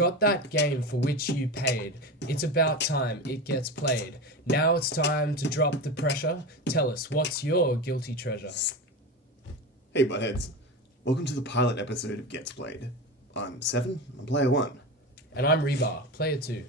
got that game for which you paid. It's about time it gets played. Now it's time to drop the pressure. Tell us, what's your guilty treasure? Hey buttheads, welcome to the pilot episode of Gets Played. I'm Seven, I'm player 1. And I'm Rebar, player 2.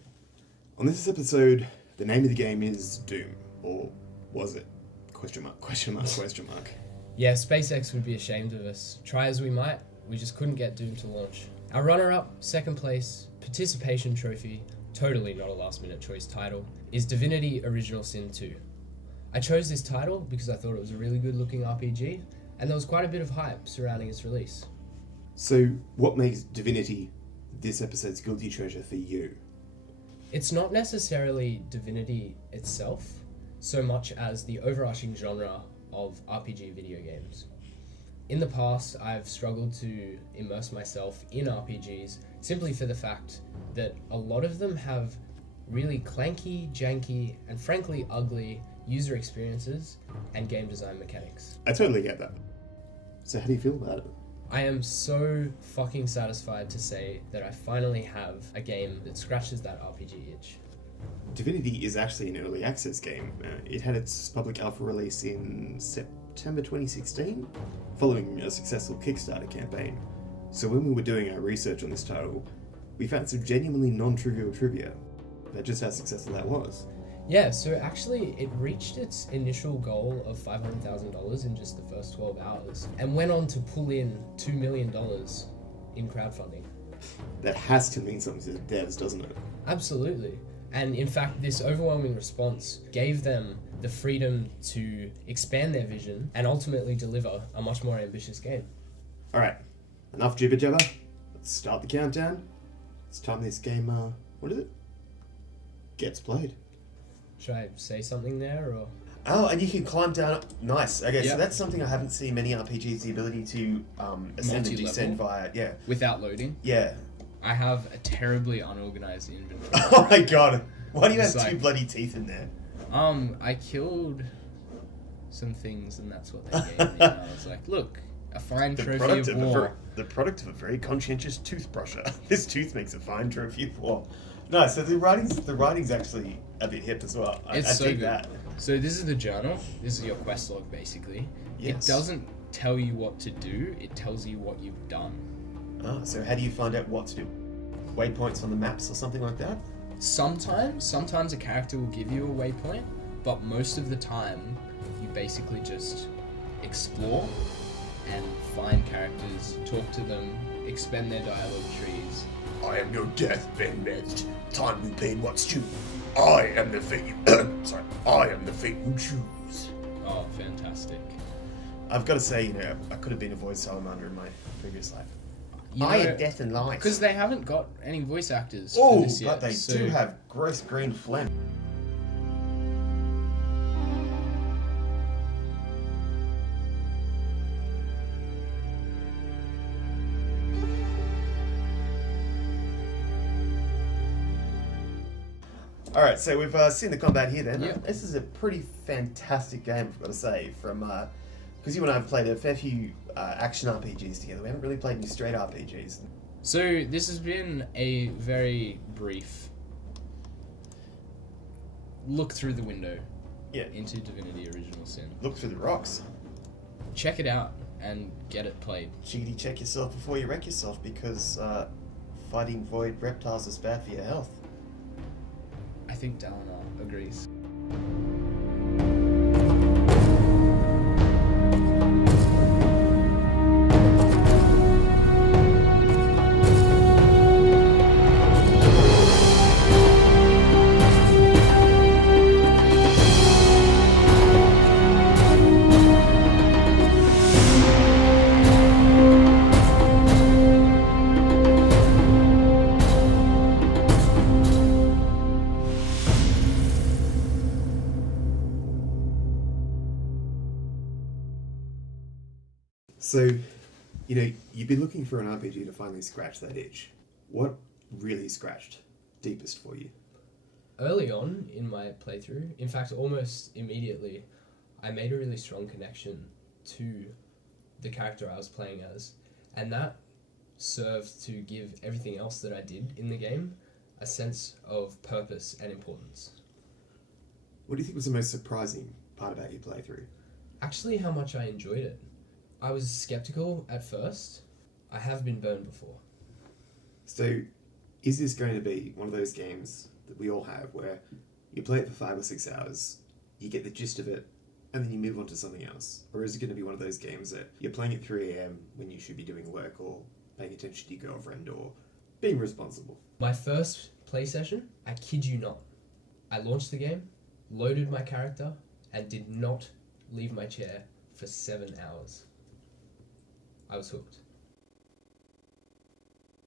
On this episode, the name of the game is Doom. Or was it? Question mark, question mark, question mark. Yeah, SpaceX would be ashamed of us. Try as we might, we just couldn't get Doom to launch. Our runner-up, second place, participation trophy, totally not a last-minute choice title, is Divinity Original Sin 2. I chose this title because I thought it was a really good-looking RPG, and there was quite a bit of hype surrounding its release. So, what makes Divinity this episode's guilty treasure for you? It's not necessarily Divinity itself, so much as the overarching genre of RPG video games. In the past, I've struggled to immerse myself in RPGs simply for the fact that a lot of them have really clanky, janky, and frankly ugly user experiences and game design mechanics. I totally get that. So how do you feel about it? I am so fucking satisfied to say that I finally have a game that scratches that RPG itch. Divinity is actually an early access game. It had its public alpha release in September 2016, following a successful Kickstarter campaign. So when we were doing our research on this title, we found some genuinely non-trivial trivia about just how successful that was. Yeah, so actually it reached its initial goal of $500,000 in just the first 12 hours and went on to pull in $2 million in crowdfunding. That has to mean something to the devs, doesn't it? Absolutely. And in fact, this overwhelming response gave them the freedom to expand their vision and ultimately deliver a much more ambitious game. Alright, enough jibber jabber. Let's start the countdown. It's time this game, what is it? Gets played. Should I say something there, or...? Oh, and you can climb down. Nice. Okay, Yep. so that's something I haven't seen many RPGs, the ability to ascend and descend via. Yeah. Without loading. Yeah. I have a terribly unorganized inventory. Oh my god. Why do you have It's two like- bloody teeth in there? I killed some things, and that's what they gave me. And I was like, look, a fine trophy of war. The product of a very conscientious toothbrusher. This tooth makes a fine trophy of war. No, so the writing's actually a bit hip as well. I It's so dig good. that. So this is the journal. This is your quest log, basically. Yes. It doesn't tell you what to do. It tells you what you've done. Ah, so how do you find out what to do? Waypoints on the maps or something like that? Sometimes a character will give you a waypoint, but most of the time, you basically just explore and find characters, talk to them, expend their dialogue trees. I am your death vended. Time repaid what's due. I am the fate you sorry. I am the fate you choose. Oh, fantastic. I've got to say, I could have been a voice salamander in my previous life. You I know, am death and life. Because they haven't got any voice actors Oh, for this yet. but they so do have gross green phlegm. Alright, so we've seen the combat here then. Yep. This is a pretty fantastic game, I've got to say, from because you and I have played a fair few action RPGs together. We haven't really played any straight RPGs. So this has been a very brief look through the window Yeah. into Divinity Original Sin. Look through the rocks. Check it out and get it played. Chickadee, check yourself before you wreck yourself, because fighting void reptiles is bad for your health. I think Dalinar agrees. So, you've been looking for an RPG to finally scratch that itch. What really scratched deepest for you? Early on in my playthrough, in fact almost immediately, I made a really strong connection to the character I was playing as, and that served to give everything else that I did in the game a sense of purpose and importance. What do you think was the most surprising part about your playthrough? Actually, how much I enjoyed it. I was skeptical at first. I have been burned before. So, is this going to be one of those games that we all have where you play it for 5 or 6 hours, you get the gist of it, and then you move on to something else? Or is it going to be one of those games that you're playing at 3 a.m. when you should be doing work or paying attention to your girlfriend or being responsible? My first play session, I kid you not, I launched the game, loaded my character, and did not leave my chair for 7 hours. I was hooked.